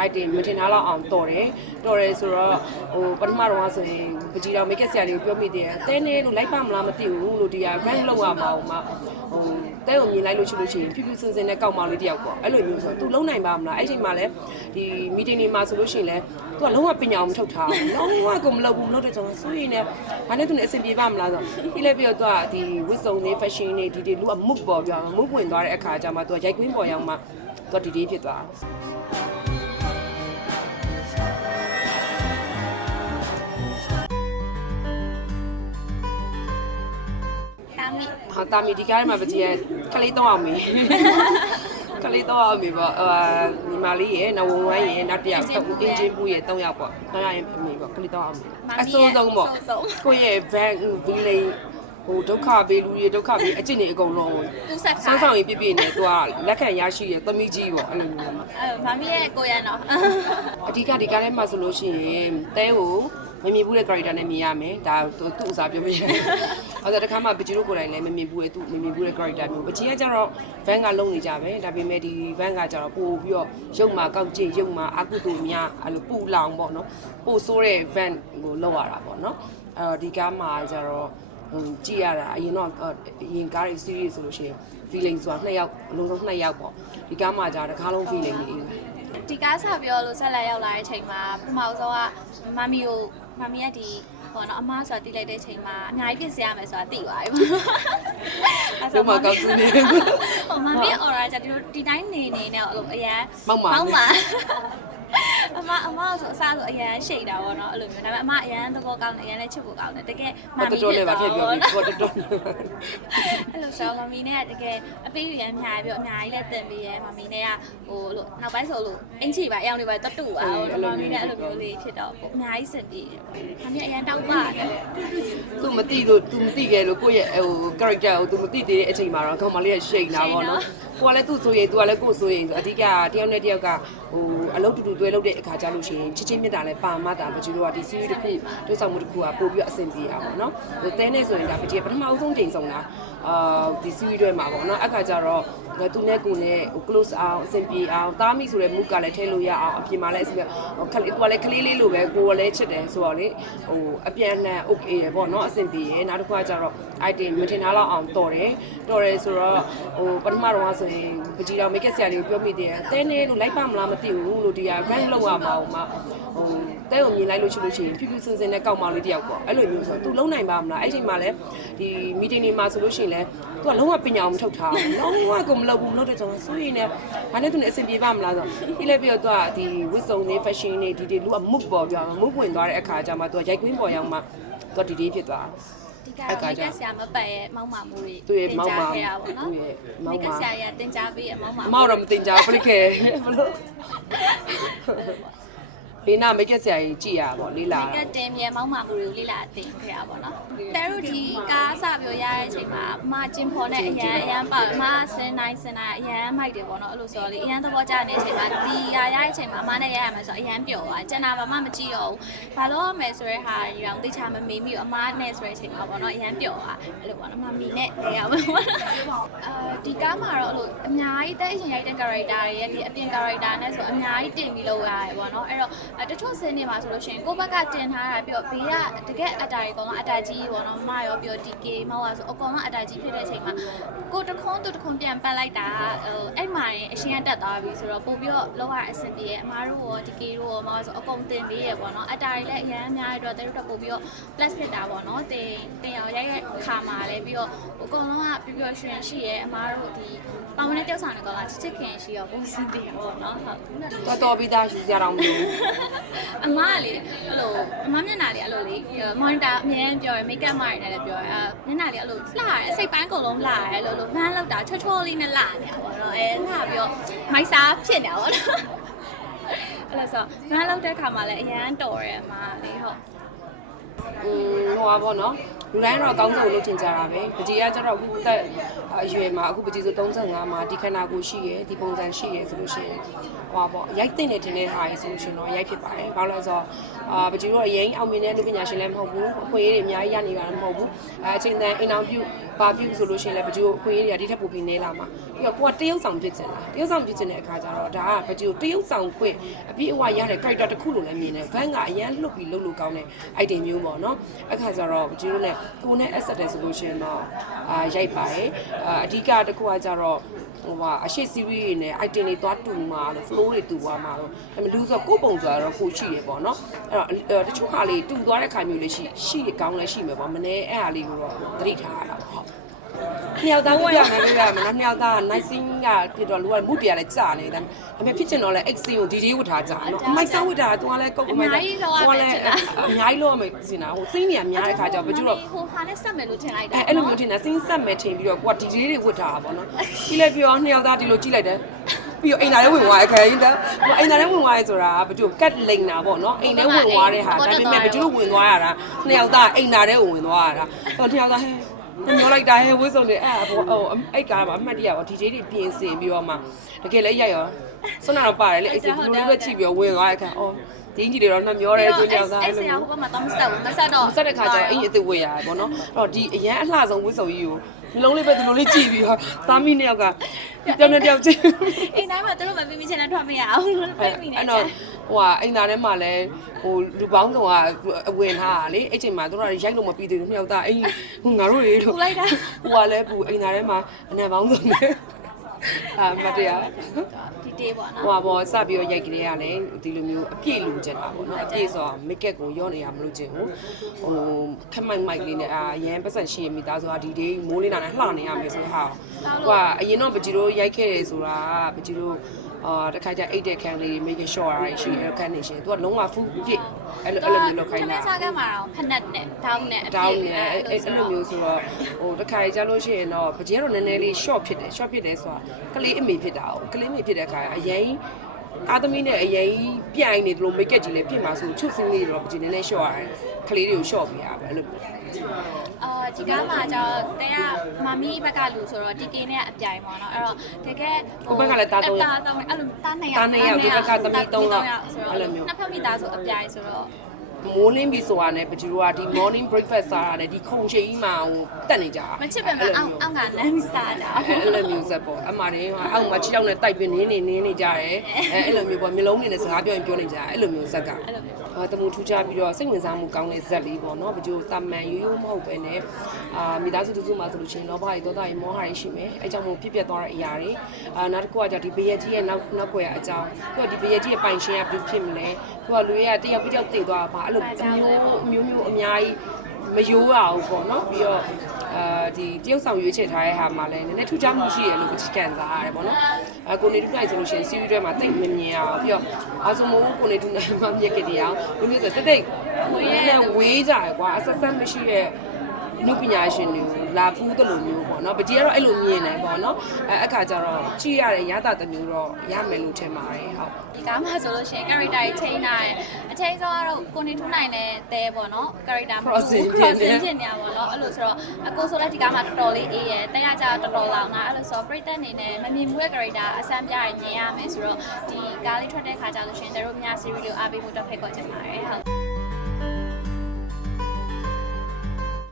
item မတင်ထားတော့အောင်တော်တယ်တော်တယ်ဆိုတော့ဟိုပထမတော့ဆိုရင်ပကြီးတော် make up ဆရာလေးကိုပြောမိတယ်တဲနေလို့လိုက်ပါမလားမသိဘူးလို့ဒီက rank လောက်ရမှာဟိုမှာဟိုတဲကိုမြင်လိုက်လို့ရှိလို့ရှိရင်ဖြူဖြူစင်စင်နဲ့ကောက်မလေးတယောက်ပေါ့အဲ့လိုမျိုးဆိုတော့ तू လုံးနိုင်ပါမလားအဲ့ချိန်မှာလဲဒီ meeting တွေမှာဆိုလို့ရှိရင်လဲ तू ကလုံးဝပညာအောင်မထုတ်ထားဘူးလုံးဝကိုမလုပ်ဘူးမလုပ်တဲ့ကြောင့်ဆိုရင်လည်းဘာနဲ့ तू နဲ့အဆင်ပြေပါမလားဆိုတော့ပြီးလဲပြီးတော့ तू ကဒီ wisdom တွေ fashion တွေဒီဒီလူက move ပေါ်ပြောင်း move ဝင်သွားတဲ့အခါကျမှ तू ကရိုက်ကွင်းပေါ်ရောက်မှ तू ဒီဒီဖြစ်သွားတာ တာ တာမီဒီကားထဲမှာပကြီးရဲ့ခလေးတော့အောင်မေခလေးတော့အောင်မေပေါ့အာညီမလေးရဲ့နဝုံဝိုင်းရဲ့နောက်တစ်ယောက်တော့အင်းချင်းပူရဲ့၃ယောက်ပေါ့အဲ့ဒါရဲ့အမေပေါ့ခလေးတော့အောင်မေအဆိုးဆုံးပေါ့ကိုယ့်ရဲ့ van village ဟိုဒုက္ခပေးလူတွေဒုက္ခပေးအကျင့်တွေအကုန်လုံးသူဆက်ဆောခိုင်းင်းဆောင်ရင်ပြပြနေသူကလက်ခံရရှိရဲ့သမီးကြီးပေါ့အဲ့လိုမျိုးအဲမမီရဲ့ကိုရန်တော့အဓိကဒီကားထဲမှာဆိုလို့ရှိရင်တဲကို မမြင်ဘူးတဲ့ character နဲ့မြင်ရမယ်ဒါသူသူ့အစားပြောပြရအဲ့ဒါတခါမှပကြီးတို့ကိုယ်တိုင်လည်းမမြင်ဘူးရဲ့သူ့မမြင်ဘူးတဲ့ character မျိုးပကြီးကကြတော့ van ကလုံနေကြပဲဒါပေမဲ့ဒီ van ကကြတော့ပို့ပြီးတော့ရုပ်မှာကောက်ကျစ်ရုပ်မှာအကုသိုလ်များအဲ့လိုပူလောင်ပေါ့နော်ပို့ဆိုးတဲ့ van ကိုလောက်ရတာပေါ့နော်အဲ့တော့ဒီကားမှာကြတော့ဟိုကြည့်ရတာအရင်တော့အရင်ကားတွေ series ဆိုလို့ရှိရင် feeling ဆိုတာနှစ်ယောက်အလုံးစုံနှစ်ယောက်ပေါ့ဒီကားမှာじゃတကားလုံး feeling လေးဒီကားစပြောလို့ဆက်လက်ရောက်လာတဲ့ချိန်မှာပထမဆုံးကမမီကို မမီကဒီဟောနော်အမဆိုတာတီးလိုက်တဲ့ချိန်မှာအများကြီးပြင်ဆင်ရမယ်ဆိုတာသိသွားပြီပေါ့လုံးဝကောက်သူနေဟိုမမီရဲ့ aura ကြဒီလိုဒီတိုင်းနေနေနဲ့အဲ့လိုအရန်မောက်ပါမောက်ပါ အမအမဆိုအစားဆိုအရန်ရှိတာပေါ့နော်အဲ့လိုမျိုးဒါပေမဲ့အမအရန်သဘောကောင်းတယ်အရန်လည်းချစ်ဖို့ကောင်းတယ်တကယ်မမီတော်လေးပါထည့်ပြောပြီးတော်တော်အဲ့လိုဆိုမမီနဲ့ကတကယ်အပေးရန်များပြီးတော့အများကြီးလည်းတင်ပေးရယ်မမီနဲ့ကဟိုလို့နောက်ပိုင်းဆိုလို့အင်ချီပါအယောင်တွေပါတတူပါဟိုမမီနဲ့အဲ့လိုမျိုးလေးဖြစ်တော့အများကြီးစင်ပြေတယ်မမီအရန်တောက်ပါတယ်သူမသိလို့သူမသိခဲ့လို့ကိုယ့်ရဲ့ဟို character ကိုသူမသိသေးတဲ့အချိန်မှာတော့ကောင်မလေးကရှိန်တာပေါ့နော်ကိုကလည်းသူ့ဆိုရင်သူကလည်းကို့ဆိုရင်အဓိကတယောက်နဲ့တယောက်ကဟိုအလုပ်တူတူတွဲလုပ်တဲ့အခါကြလို့ရှိရင်ချစ်ချင်းမြတ်တာလည်းပါမှတာပကြူတို့ကဒီ series တစ်ခုဒုဆောင်မှုတစ်ခုကပို့ပြီးအဆင်ပြေတာပေါ့နော်ဟိုတဲနေဆိုရင်ဒါပကြည်ပထမအဆုံးချိန်ဆုံးတာ အာဒီ series တွေမှာပေါ့နော်အခါကျတော့သူနဲ့ကိုနဲ့ဟို close အောင်အဆင်ပြေအောင်တားမိဆိုတဲ့ mood ကလည်းထည့်လို့ရအောင်အပြင်မှာလည်းအဆင်ပြေဟိုခလေးသူကလည်းခလေးလေးလိုပဲကိုကလည်းချစ်တယ်ဆိုတော့လေဟိုအပြန်အလှန် okay ရပေါ့နော်အဆင်ပြေရနောက်တစ်ခါကျတော့ item မတင်ထားတော့အောင်တော်တယ်တော်တယ်ဆိုတော့ဟိုပထမတော့ဆိုရင်ပကြီးတော် make up ဆရာလေးကိုပြောမိတယ်တဲနေလို့လိုက်ပါမလားမသိဘူးလို့ဒီက rank လောက်ရမှာဟိုမှာဟိုတဲကိုမြင်လိုက်လို့ရှိလို့ရှိရင်ဖြူဖြူစင်စင်နဲ့ကောက်မလေးတယောက်ပေါ့အဲ့လိုမျိုးဆိုတော့ तू လုံးနိုင်ပါမလားအဲ့ချိန်မှာလဲဒီ meeting တွေမှာဆိုလို့ရှိရင်လဲသူကလုံးဝပညာမထုတ်ထားဘူးလုံးဝကိုမလုပ်ဘူးမလုပ်တဲ့ကြောင့်ဆိုရင်လည်းဘာနဲ့သူနဲ့အဆင်ပြေပါမလားဆိုပြီးလဲပြီးတော့သူကဒီဝတ်စုံတွေ fashion တွေဒီဒီလူကမုတ်ပေါ်ပြောမုတ်ဝင်သွားတဲ့အခါကျမှသူကရိုက်ကွင်းပေါ်ရောက်မှသူကဒီဒီဖြစ်သွားဒီကတော့မိကဆရာမပတ်ရဲ့မောင်းမာမှုတွေသူရဲ့မောင်းမာခဲ့တာပေါ့နော်သူရဲ့မောင်းမာမိကဆရာရတင်ကြားပေးရဲ့မောင်းမာမောင်းတော့မတင်ကြားဖလိခဲဘလို့ ဘေးနာမိတ်ကဆရာကြီးကြည်ရပါလေးလာမိတ်ကတင်မြဲမောက်မာမှုတွေကိုလေ့လာတင်ခဲ့ရပါတော့တဲတို့ဒီကားစပြောရတဲ့အချိန်မှာအမကျင်ဖော်နဲ့အရန်အရန်ပါအမစင်နိုင်စင်နိုင်အရန်မိုက်တယ်ပေါ့နော်အဲ့လိုဆိုတော့လေအရန်သဘောကျနေတဲ့အချိန်မှာဒီရရတဲ့အချိန်မှာအမနဲ့ရရမယ်ဆိုတော့အရန်ပျော်သွားကျန်တာဘာမှမကြည့်တော့ဘူးဘာလို့ရမယ်ဆိုတဲ့ဟာဒီအောင်သိချာမမေးမိဘူးအမနဲ့ဆိုတဲ့အချိန်မှာပေါ့နော်အရန်ပျော်သွားအဲ့လိုပေါ့နော်မမီနဲ့နေရမယ်ပေါ့နော်အာဒီကားမှာတော့အဲ့လိုအများကြီးတဲ့အချိန်ရိုက်တဲ့ character တွေရဲ့ဒီအပြင် character နဲ့ဆိုအများကြီးတင်ပြီးလို့ရတယ်ပေါ့နော်အဲ့တော့တချို့စင်းနေမှာဆိုလို့ရှိရင်ကိုယ့်ဘက်ကတင်ထားတာပြီးတော့ဘေးကတကယ်အတားတွေအကုန်လုံးအတားကြီးပေါ့နော်မမရောပြီးတော့ DK မောက်ရဆိုအကုန်လုံးအတားကြီးဖြစ်တဲ့အချိန်မှာကိုတခွန်းသူတခွန်းပြန်ပတ်လိုက်တာဟိုအဲ့မှာရင်အရှင်ကတက်သွားပြီဆိုတော့ပို့ပြီးတော့လောက်ရအဆင်ပြေရဲ့အမားတို့ရော DK တို့ရောမောက်ဆိုအကုန်တင်ပေးရပေါ့နော်အတားတွေလည်းအများအများတော့တဲတို့တက်ပို့ပြီးတော့ plus ဖြစ်တာပေါ့နော်တင်တင်အောင်ရိုက်ရဲ့ခါမှာလည်းပြီးတော့အကုန်လုံးကပြပြရွှင်ရှိရဲ့အမားတို့ဒီပေါင်မနဲ့တောက်ဆောင်တွေကချစ်ချစ်ခင်ရှိရောပုံစံတယ်ပေါ့နော်ဟုတ်တော်တော်ပြီးသားယူကြတော့မလို့အမကလေအဲ့လိုအမမျက်နှာလေးအဲ့လိုလေမော်နီတာအမြဲတမ်းပြောရယ်မိတ်ကပ်မရနေတယ်ပြောရယ်အဲမျက်နှာလေးအဲ့လိုလှရယ်အစိတ်ပိုင်းကုန်လုံးလှရယ်အဲ့လိုလိုဗန်းလောက်တာချောချောလေးနဲ့လှနေတာပေါ့နော်အဲလှပြီးတော့မိုက်စားဖြစ်နေတာပေါ့နော်အဲ့လိုဆိုဗန်းလောက်တဲ့ခါမှာလည်းအရန်တော်ရယ်အမကလေဟုတ်อืมဟိုပါပေါ့နော် လူတိုင်းတော့အကောင်းဆုံးလုပ်ချင်ကြတာပဲပကြီးကကျတော့အခုအသက်အရွယ်မှာအခုပကြီးဆို35မှာဒီခန္ဓာကိုယ်ရှိရယ်ဒီပုံစံရှိရယ်ဆိုလို့ရှိရင်ဟောပေါ့ရိုက်တဲ့နေတင်တဲ့ဟာရယ်ဆိုလို့ရှိရင်တော့ရိုက်ဖြစ်ပါတယ်ဘာလို့လဲဆိုတော့အာပကြီးတို့အရင်အောင်မြင်တဲ့လူပညာရှင်လည်းမဟုတ်ဘူးအခွင့်အရေးတွေအများကြီးရနေတာလည်းမဟုတ်ဘူးအဲအချိန်တန်အိမ်အောင်ပြုပါပြုဆိုလို့ရှိရင်လည်းပကြီးတို့အခွင့်အရေးတွေကဒီထက်ပိုပြီးနေလာမှာပြီးတော့ကိုကတရုပ်ဆောင်ဖြစ်ချင်တာတရုပ်ဆောင်ဖြစ်ချင်တဲ့အခါကျတော့ဒါကပကြီးတို့တရုပ်ဆောင်ခွင့်အပြည့်အဝရတဲ့ character တစ်ခုလို့လည်းမြင်တယ်ဘန်ကအရန်လှုပ်ပြီးလှုပ်လို့ကောင်းတဲ့ item မျိုးပေါ့နော်အခါကျတော့ပကြီးတို့နဲ့ကိုနဲ့ asset တယ်ဆိုလို့ရှိရင်တော့အာရိုက်ပါတယ်အာအဓိကတစ်ခုကကြတော့ဟိုဟာအရှိ series တွေနဲ့ item တွေသွားတူမှာလို့ flow တွေတူသွားမှာလို့ဒါပေမဲ့လူဆိုကိုပုံဆိုတော့ကိုရှိတယ်ပေါ့နော်အဲ့တော့တချို့ဟာလေးတူသွားတဲ့ခါမျိုးလေးရှိရှိကောင်းလည်းရှိမယ်ပေါ့မနေ့အဲ့ဟာလေးကိုတော့သတိထားရတာပေါ့ဟုတ် နှစ်ယောက်သားကိုရမယ်လို့ရမယ်နော်နှစ်ယောက်သားက night scene ကဖြစ်တော့လူကမုတ်တရားလည်းကြာနေတယ်ဒါပေမဲ့ဖြစ်ချင်တော့လဲ X scene ကိုဒီဒီဝတ်ထားကြနော်အမိုက်ဆောက်ဝတ်တာကသူကလည်းကုတ်အမိုက်အများကြီးလို့ရမယ်စင်တာဟိုစိမ့်နေရများတဲ့ခါကျတော့ဘယ်ကျတော့ဟိုဟာနဲ့ဆက်မယ်လို့ထင်လိုက်တာအဲအဲ့လိုမျိုးထင်တာစင်းဆက်မဲ့ထင်ပြီးတော့ကိုကဒီလေးတွေဝတ်ထားတာပေါ့နော်ပြီးလဲပြီးတော့နှစ်ယောက်သားဒီလိုကြည့်လိုက်တယ်ပြီးတော့အိမ်သားထဲဝင်သွားတဲ့ခါရင်တည်းအိမ်သားထဲဝင်သွားရဲဆိုတာကဘယ်သူကတ်လိန်တာပေါ့နော်အိမ်ထဲဝင်သွားတဲ့ဟာဒါပေမဲ့ဘယ်သူဝင်သွားရတာနှစ်ယောက်သားအိမ်သားထဲဝင်သွားရတာတော့နှစ်ယောက်သားဟဲ့ မျောလိုက်တာဟဲ့ဝစ်စုံတွေအဲ့ဟိုအဲ့ကားမှာအမှတ်တရပါဒီဂျေးတွေပြင်ဆင်ပြီးတော့မှတကယ်လည်းရိုက်ရောစွမ်းနာတော့ပါတယ်လေအဲ့ဒီလူလေးပဲချိပြီးတော့ဝင်သွားတဲ့ခါအော်ဒီကြီးတွေတော့နှမျောတယ်သူနှစ်ယောက်သားအဲ့အဲ့ဆလိုရာမျိုးဟိုဘက်မှာတော့မဆက်ဘူးမဆက်တော့ဆက်တဲ့ခါကျတော့အဲ့ဒီအစ်စ်ဝေးရတယ်ပေါ့နော်အဲ့တော့ဒီအရန်အလှဆုံးဝစ်စုံကြီးကို ဒီလုံးလေးပဲဒီလိုလေးကြည့်ပြီးတော့သားမိနှစ်ယောက်ကပြောင်းနေပြောင်းချင်းအိမ်တိုင်းမှာသူတို့မပြီးပြီးချင်းနဲ့ထွက်မရအောင်ပြိမိနေအဲ့ချတော့က်ဟိုကအိမ်သားထဲမှာလည်းဟိုလူပေါင်းစုံကအဝင်ထားတာလေအဲ့ချိန်မှာတို့ကရိုက်လို့မပြီးသေးဘူးနှစ်ယောက်သားအိမ်ဟိုငါတို့တွေလို့ဟိုကလည်းပူအိမ်သားထဲမှာအနံပေါင်းစုံနဲ့ အာမတရားဒီတေးပေါ့နော်ဟိုပါဘောစပြီးတော့ရိုက်ကြတဲ့ကလည်းဒီလိုမျိုးအပြည့်လူချင်တာပေါ့နော်အပြည့်ဆိုတော့ make up ကိုရော့နေရမလို့ချင်ဘူးဟိုခက်မိုက်မိုက်လေးနဲ့အာရန်ပတ်စံရှိရမိသားစုကဒီဒေးမိုးလေးနာနဲ့လှနေရမယ်ဆိုဟာဟိုကအရင်တော့ပကြီးတို့ရိုက်ခဲ့တယ်ဆိုတာပကြီးတို့အာတခါကျအိတ်တဲ့ခန်းလေး make sure ရရှိရခန်းနေရှင်သူကလုံးဝ full ပြည့်အဲ့လိုအဲ့လိုမျိုးလုပ်ခိုင်းတာခမစားကမှာတော့ဖက်နက်နဲ့ဒေါင်းနဲ့တောင်းနေအဲ့အဲ့လိုမျိုးဆိုတော့ဟိုတခါကြလို့ရှိရင်တော့ပကြီးကတော့နည်းနည်းလေး short ဖြစ်တယ် short ဖြစ်တယ်ဆိုတာကလေးအမေဖြစ်တာ哦ကလေးအမေဖြစ်တဲ့အခါအရင်အာသမီးနဲ့အရင်ပြိုင်နေတယ်လို့မိတ်ကက်ကြီးလည်းဖြစ်မှာဆိုချွတ်စင်းလေးတော့ပကြီးနည်းနည်း short ရတယ်ကလေးတွေကို short ပြရပါအဲ့လိုအော်ဒီကားမှာကျတော့တဲကမမီးဘက်ကလူဆိုတော့ DK နဲ့အပြိုင်ပေါ့နော်အဲ့တော့တကယ်တားတော့အဲ့လိုတားနှစ်ယောက်ဆိုတော့နှစ်ဖက်မိသားစုအပြိုင်ဆိုတော့ မိုးလင်းပြီဆိုတာနဲ့ပကြီးတို့ကဒီ morning breakfast စားရတယ်ဒီခုံချိန်ကြီးမှာဟိုတက်နေကြတာမချစ်ပဲမအောင်အောင်ကလမ်းစားကြအဲ့လိုမျိုးဆက်ပေါ့အမှားတွေအောက်မှာခြေထောက်နဲ့တိုက်ပြီးနင်းနေနင်းနေကြတယ်အဲအဲ့လိုမျိုးပေါ့မျိုးလုံးနေနဲ့စကားပြောရင်ပြောနေကြတယ်အဲ့လိုမျိုးဇက်ကအဲ့လိုမျိုးအာတမူထူးခြားပြီးတော့စိတ်ဝင်စားမှုကောင်းတဲ့ဇက်လေးပေါ့နော်ဘကြိုတာမန်ရိုးရိုးမဟုတ်ပဲနဲ့အာမိသားစုတူစုမှာဆိုလို့ရှိရင်လောဘတွေဒေါသတွေမောဟတွေရှိမယ်အဲကြောင့်မို့ဖြစ်ပျက်သွားတဲ့အရာတွေအာနောက်တစ်ခုကကြဒီဘယက်ကြီးရဲ့နောက်နောက်ွယ်အကြောင်းပြီးတော့ဒီဘယက်ကြီးရဲ့ပိုင်ရှင်ကဘယ်ဖြစ်မလဲသူကလူတွေကတယောက်ပြီးတယောက်တည်သွားပါအဲ့လိုအမျိုးအမျိုးမျိုးအများကြီးမယိုးရဘူးပေါ့နော်ပြီးတော့အာဒီတရုတ်ဆောင်ရွေးချယ်ထားတဲ့ဟာမှာလည်းနည်းနည်းထူးခြားမှုရှိရလို့ပချကန်စားရတယ်ပေါ့နော်အကိုနေတူလိုက်ဆိုလို့ရှိရင် series တွေမှာတိတ်မမြင်အောင်ပြီးတော့အာဆိုမို့ကိုနေတူနိုင်မှမြက်ကြတဲ့အောင်ဘယ်လိုဆိုတက်တိတ်ဝေးနဲ့ဝေးကြရကွာအဆက်ဆက်မရှိတဲ့ နုပညာရှင်တွေလာဖူးတယ်လို့မျိုးပေါ့နော်ပကြီးကတော့အဲ့လိုမြင်တယ်ပေါ့နော်အဲအခါကျတော့ကြည့်ရတဲ့ရတာတစ်မျိုးတော့ရမယ်လို့ထင်ပါတယ်ဟုတ်ဒီကားမှာဆိုလို့ရှိရင် character ကြီးချိန်တာရယ်အချိန်ဆုံးကတော့ကိုနေထူးနိုင်တဲ့တဲပေါ့နော် character မှာ Crossing ဖြစ် crossing နေဖြစ်နေတာပေါ့နော်အဲ့လိုဆိုတော့အကိုဆိုလည်းဒီကားမှာတော်တော်လေးအေးရယ်တဲရကြတော့တော်တော်လောင်တာအဲ့လိုဆိုတော့ပရိသတ်အနေနဲ့မမြင်မှုရဲ့ character အဆန်းပြရမြင်ရမယ်ဆိုတော့ဒီကားလေးထွက်တဲ့ခါကျလို့ရှိရင်တို့များ series လေးအားပေးဖို့တော့ဖိတ်ခေါ်ချင်ပါတယ်ဟုတ်